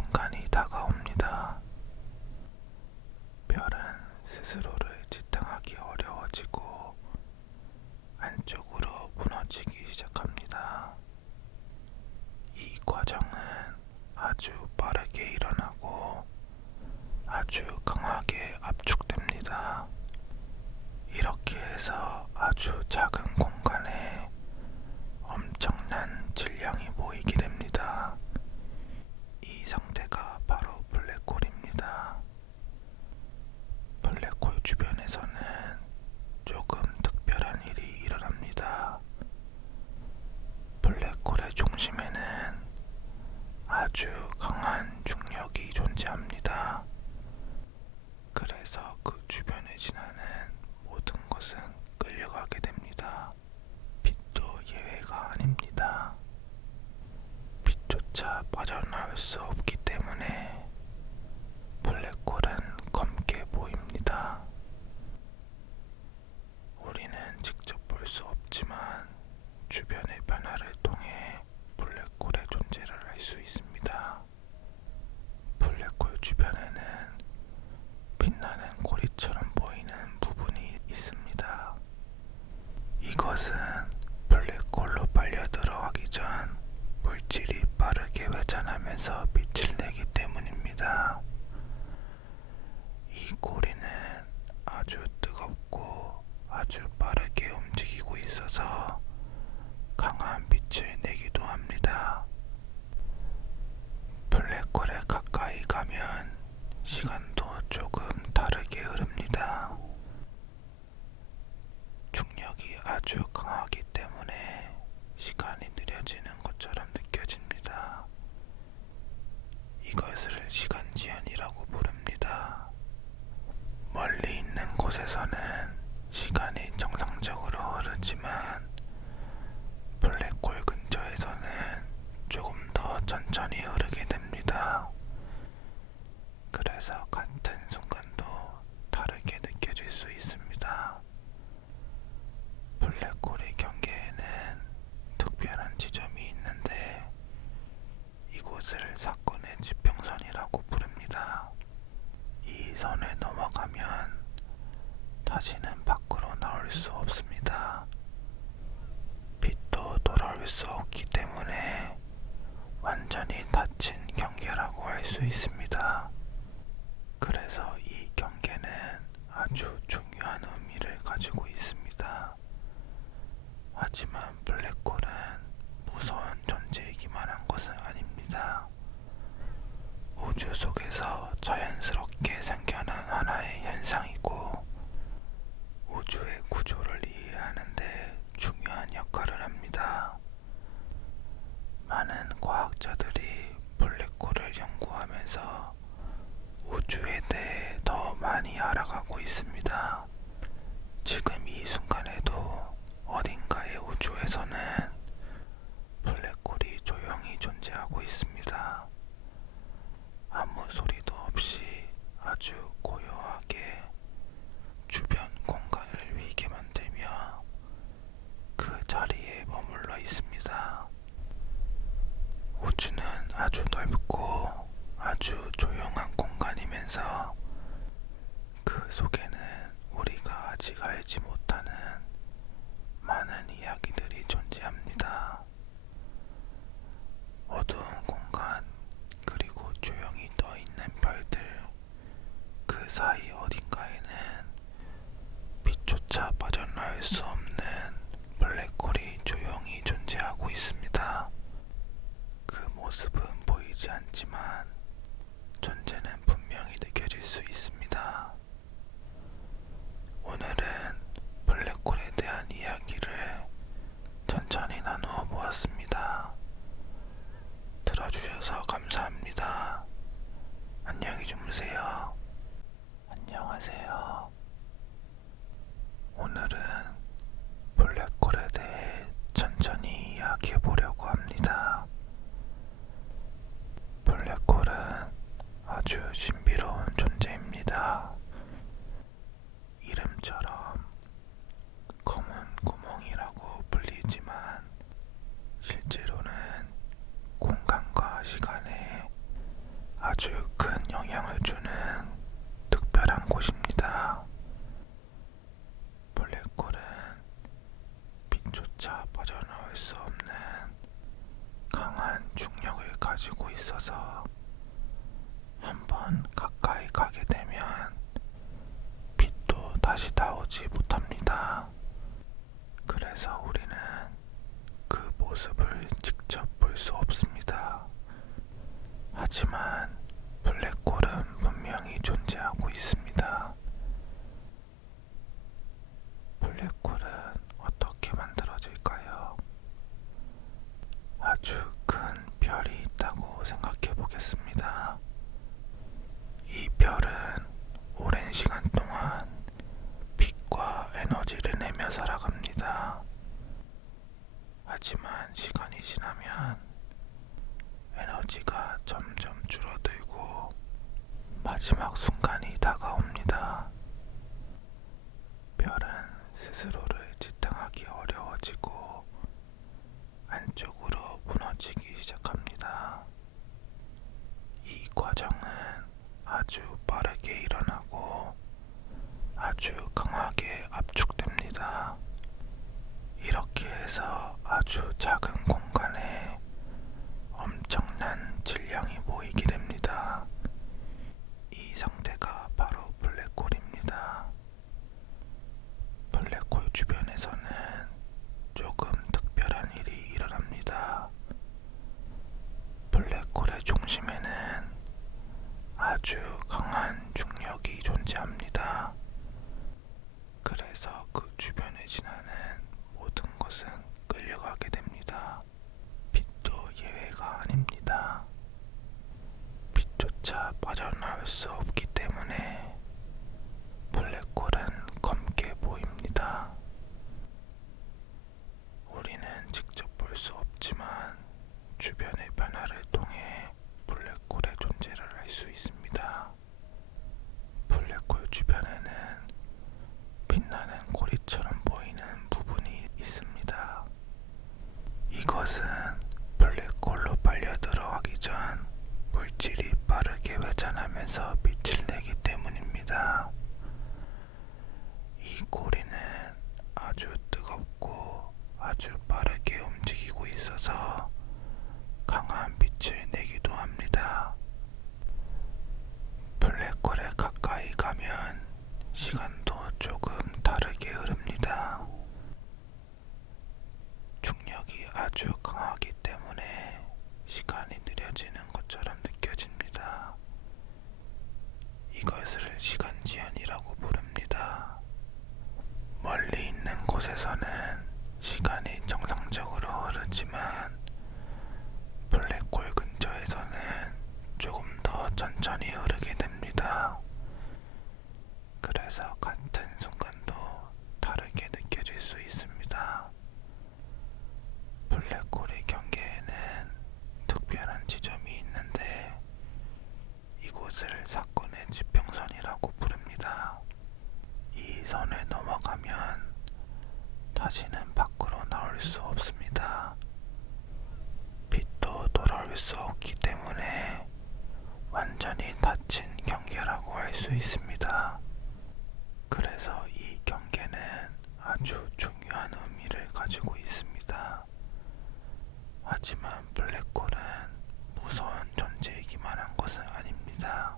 순간이 다가옵니다. 별은 스스로를 지탱하기 어려워지고 안쪽으로 무너지기 시작합니다. 이 과정은 아주 빠르게 일어나고 아주 강하게 압축됩니다. 이렇게 해서 아주 작은 공간에 엄청난 질량이 모이게 됩니다. 이 상태가 바로 블랙홀입니다. 블랙홀 주변에서는 조금 특별한 일이 일어납니다. 블랙홀의 중심에는 아주 강한 중력이 존재합니다. 그래서 그 주변에 지나는 모든 것은 끌려가게 됩니다. 빛도 예외가 아닙니다. 빛조차 빠져나올 수 없기 때문에 블랙홀은 검게 보입니다. 우리는 직접 볼 수 없지만 주변의 변화를 통해 블랙홀의 존재를 알 수 있습니다. 블랙홀 주변에는 빛나는 고리처럼 보이는 부분이 있습니다. 이것은 블랙홀로 빨려 들어가기 전 물질이 빠르게 회전하면서 빛을 내기 때문입니다. 이 고리는 아주 뜨겁고 아주 빠르게 움직이고 있어서 강한 빛을 내기도 합니다. 블랙홀에 가까이 가면 시간도 조금 다르게 흐릅니다. 중력이 아주 강하기 때문에 시간이 느려지는 것처럼 느껴집니다. 이것을 시간지연이라고 부릅니다. 멀리 있는 곳에서는 시간이 정상적으로 흐르지만 블랙홀 근처에서는 조금 더 천천히 흐르게 됩니다. 그래서 같은 순간도 다르게 느껴질 수 있습니다. 블랙홀의 경계에는 특별한 지점이 있는데 이곳을 사건의 지평선이라고 부릅니다. 이 선을 넘어가면 다시는 밖으로 나올 수 없습니다. 빛도 돌아올 수 없기 때문에 완전히 닫힌 경계라고 할 수 있습니다. 그래서 이 경계는 아주 중요한 의미를 가지고 있습니다. 하지만 블랙홀은 무서운 존재이기만 한 것은 아닙니다. 우주 속에서 자연스럽게 생겨난 하나의 현상이고 우주의 구조를 이해하는 데 중요한 역할을 합니다. 많은 과학자들이 블랙홀을 연구하면서 우주에 대해 더 많이 알아가고 있습니다. 지금 이 순간에도 어딘가의 우주에서는 블랙홀이 조용히 존재하고 있습니다. 아무 소리도 없이 아주 고요하게 주변 공간을 비게 만들며 그 자리에 머물러 있습니다. 우주는 아주 넓고 아주 조용한 공간이면서 그 속에는 우리가 아직 알지 못하는 많은 이야기들이 존재합니다. 어두운 공간 그리고 조용히 떠 있는 별들 그 사이 어딘가에는 빛조차 빠져나올 수 없는 블랙홀이 조용히 존재하고 있습니다. 그 모습은 보이지 않지만 존재는 분명히 느껴질 수 있습니다. 오늘은 블랙홀에 대한 이야기를 천천히 나누어 보았습니다. 들어주셔서 감사합니다. 안녕히 주무세요. 안녕하세요. 오늘은 블랙홀에 대해 천천히 이야기해 보려고 합니다. 블랙홀은 아주 신비로운 존재입니다. 이름처럼 검은 구멍이라고 불리지만 실제로는 공간과 시간에 아주 큰 영향을 주는 특별한 곳입니다. 블랙홀은 빛조차 빠져나올 수 없는 강한 중력을 가지고 있어서 한번 가까이 가게 되면 빛도 다시 나오지 못합니다. 그래서 우리는 그 모습을 직접 볼 수 없습니다. 하지만 블랙홀은 분명히 존재하고 있습니다. 블랙홀은 어떻게 만들어질까요? 아주 큰 별이 있다고 생각해 보겠습니다. 이 별은 오랜 시간 동안 빛과 에너지를 내며 살아갑니다. 하지만 시간이 지나면 에너지가 점점 줄어들고 마지막 순간이 다가옵니다. 별은 스스로를 지탱하기 어려워지고 안쪽으로 무너지기 시작합니다. 이 과정은 아주 빠르게 일어나고 아주 강하게 압축됩니다. 이렇게 해서 아주 작은 공간에 엄청난 질량이 모이게 됩니다. 이 상태가 바로 블랙홀입니다. 블랙홀 주변에서는 조금 특별한 일이 일어납니다. 블랙홀의 중심에는 아주 강한 중력이 존재합니다. 그래서 그 주변에 지나는 모든 것은 끌려가게 됩니다. 빛도 예외가 아닙니다. 빛조차 빠져나올 수 없기 때문에 블랙홀은 검게 보입니다. 우리는 직접 볼 수 없지만 주변의 변화를 통해 블랙홀의 존재를 알 수 있습니다. 블랙홀 주변에는 빛나는 고리처럼 보이는 부분이 있습니다. 이것은 블랙홀로 빨려 들어가기 전 물질이 빠르게 회전하면서 빛을 내기 때문입니다. 이 고리는 아주 뜨겁고 아주 빠르게 움직이고 있어서 강한 빛을 내기도 합니다. 블랙홀에 가까이 가면 시간도 조금 다르게 흐릅니다. 중력이 아주 강하기 때문에 시간이 느려지는 것처럼 느껴집니다. 이것을 시간지연이라고 부릅니다. 멀리 있는 곳에서는 시간이 정상적으로 흐르지만 블랙홀 근처에서는 조금 더 천천히 흐르게 됩니다. 그래서 같은 순간도 다르게 느껴질 수 있습니다. 블랙홀의 경계에는 특별한 지점이 있는데 이곳을 사건의 지평선이라고 부릅니다. 이 선을 넘어가면 다시는 밖으로 나올 수 없습니다. 빛도 돌아올 수 없기 때문에 완전히 닫힌 경계라고 할 수 있습니다. 그래서 이 경계는 아주 중요한 의미를 가지고 있습니다. 하지만 블랙홀은 무서운 존재이기만 한 것은 아닙니다.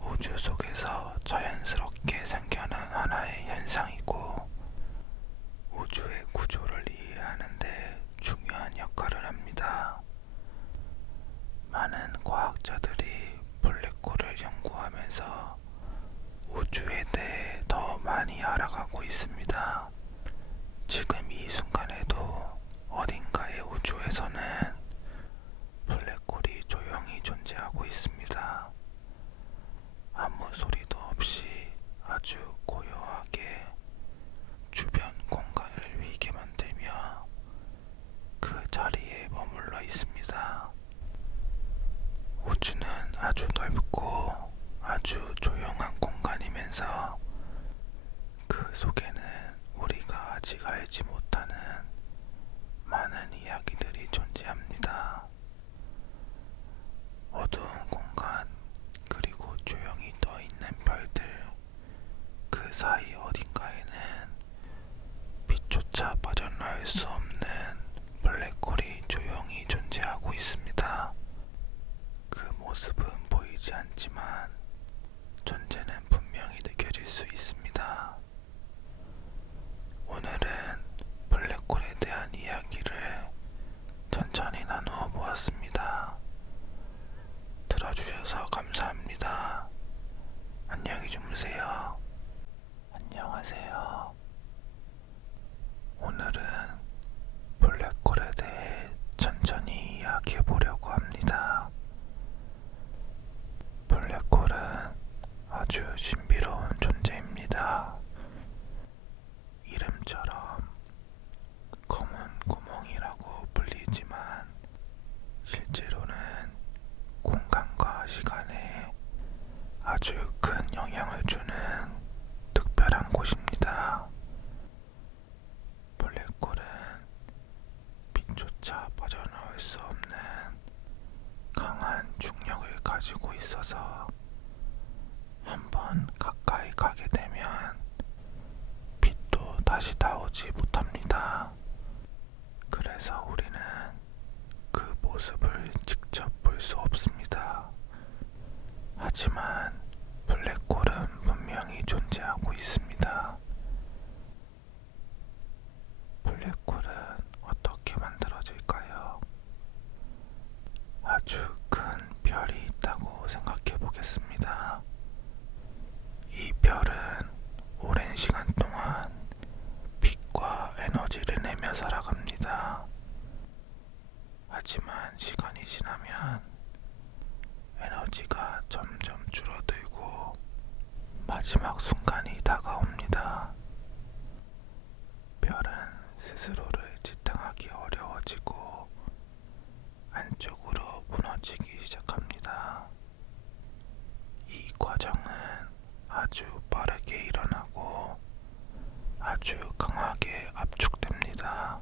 우주 속에서 자연스럽게 생겨난 하나의 현상이고 우주의 구조를 이해하는 데 중요한 역할을 합니다. 많은 과학자들이 블랙홀을 연구하면서 우주에 대해 더 많이 알아가고 있습니다. 지금 이 순간에도 어딘가의 우주에서는 블랙홀이 조용히 존재하고 있습니다. 아무 소리도 없이 아주 고요하게 주변 공간을 휘게 만들며 그 자리에 머물러 있습니다. 우주는 아주 넓고 아주 조용한 공간이면서 그 속에는 우리가 아직 알지 못하는 많은 이야기들이 존재합니다. 어두운 보이지 않지만 존재는 분명히 느껴질 수 있습니다. 오늘은 블랙홀에 대한 이야기를 천천히 나누어 보았습니다. 들어주셔서 감사합니다. 안녕히 주무세요. 안녕하세요. 오늘은 블랙홀에 대해 천천히 이야기해 보려고 합니다. 블랙홀은 아주 신비로운 존재입니다. 이름처럼 검은 구멍이라고 불리지만 실제로는 공간과 시간에 아주 큰 영향을 주는 특별한 곳입니다. 블랙홀은 빛조차 빠져나올 수 없는 강한 중력을 가지고 있어서 한번 가까이 가게 되면 빛도 다시 나오지 못합니다. 그래서 우리는 그 모습을 직접 볼 수 없습니다. 하지만 블랙홀은 분명히 존재하고 있습니다. 블랙홀은 어떻게 만들어질까요? 아주 큰 별이 있다고 생각해 보겠습니다. 이 별은 오랜 시간 동안 빛과 에너지를 내며 살아갑니다. 하지만 시간이 지나면 에너지가 점점 줄어들고 마지막 순간이 다가옵니다. 별은 스스로를 지탱하기 어려워지고 안쪽으로 무너지기 시작합니다. 이 과정은 아주 빠르게 일어나고 아주 강하게 압축됩니다.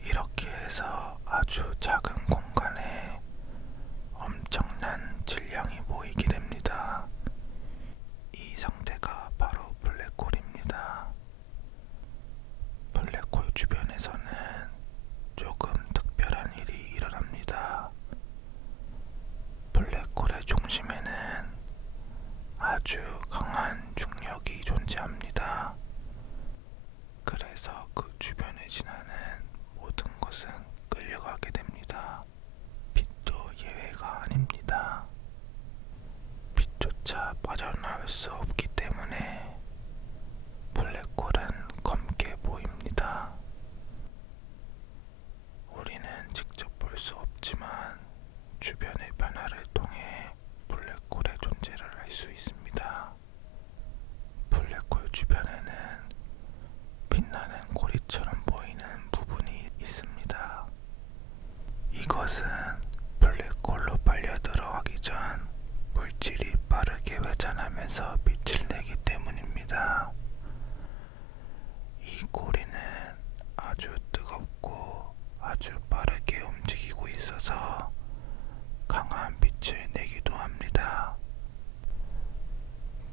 이렇게 해서 아주 작은 공간에 엄청난 질량이 모이게 됩니다. 이 상태가 바로 블랙홀입니다. 블랙홀 주변에서는 조금 특별한 일이 일어납니다. 블랙홀의 중심에는 아주 강한 중력이 존재합니다. 그래서 그 주변에 지나는 모든 것은 끌려가게 됩니다. 빛도 예외가 아닙니다. 빛조차 빠져나올 수 없기 때문에 블랙홀은 검게 보입니다. 우리는 직접 볼 수 없지만 주변의 변화를 통해 블랙홀의 존재를 알 수 있습니다. 블랙홀 주변에는 빛나는 고리처럼 보이는 부분이 있습니다. 이것은 블랙홀로 빨려 들어가기 전 물질이 빠르게 회전하면서 빛을 내기 때문입니다. 이 고리는 아주 뜨겁고 아주 빠르게 움직이고 있어서 강한 빛을 내기도 합니다.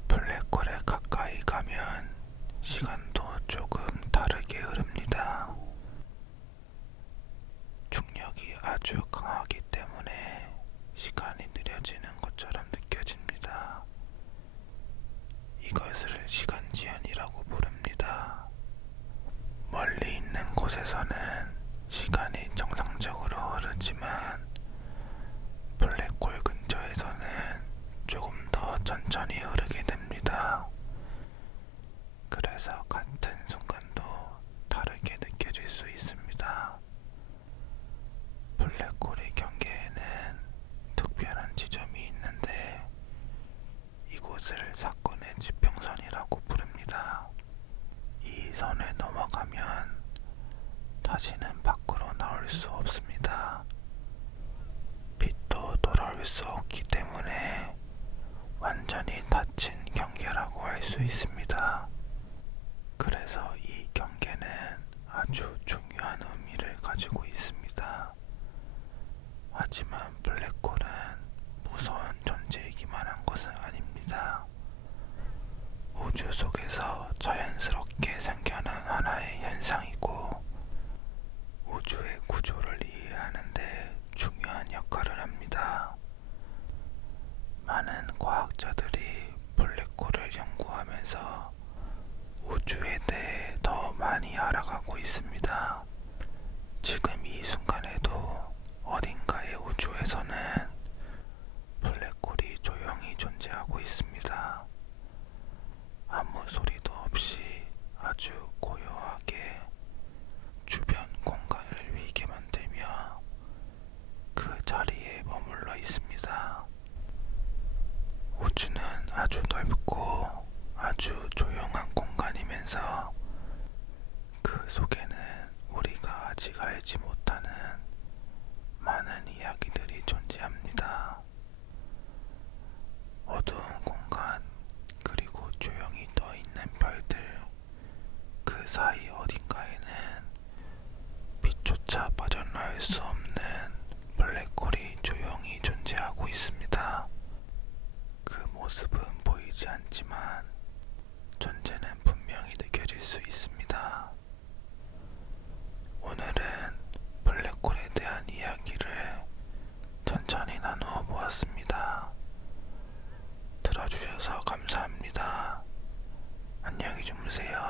블랙홀에 가까이 가면 시간도 조금 다르게 흐릅니다. 중력이 아주 강하기 때문에 시간이 느려지는 것처럼 느껴집니다. 이것을 시간지연이라고 부릅니다. 멀리 있는 곳에서는 시간이 정상적으로 흐르지만 블랙홀 근처에서는 조금 더 천천히 흐르게 됩니다. 그래서 같은 순간도 다르게 느껴질 수 있습니다. 블랙홀의 경계에는 특별한 지점이 있는데 이곳을 사건의 지평선이라고 부릅니다. 이 선을 넘어가면 다시는 밖으로 나올 수 없습니다. 빛도 돌아올 수 없기 때문에 완전히 닫힌 경계라고 할 수 있습니다. 그래서 이 경계는 아주 중요한 의미를 가지고 있습니다. 하지만 블랙홀은 무서운 존재이기만 한 것은 아닙니다. 우주 속에서 자연스럽게 생겨난 하나의 현상이고 우주의 구조를 이해하는 데 중요한 역할을 합니다. 살아가면서 우주에 대해 더 많이 알아가고 있습니다. 지금 이 순간에도 어딘가의 우주에서는 블랙홀이 조용히 존재하고 있습니다. 아무 소리도 없이 아주 고요하게 주변 공간을 위게 만들며 그 자리에 머물러 있습니다. 우주는 아주 넓고 아주 조용한 공간이면서 그 속에는 우리가 아직 알지 못하는 많은 이야기들이 존재합니다. 어두운 공간, 그리고 조용히 떠 있는 별들, 그 사이 어딘가에는 빛조차 빠져나올 수 없는 블랙홀이 조용히 존재하고 있습니다. 그 모습은 보이지 않지만 존재는 분명히 느껴질 수 있습니다. 오늘은 블랙홀에 대한 이야기를 천천히 나누어 보았습니다. 들어주셔서 감사합니다. 안녕히 주무세요.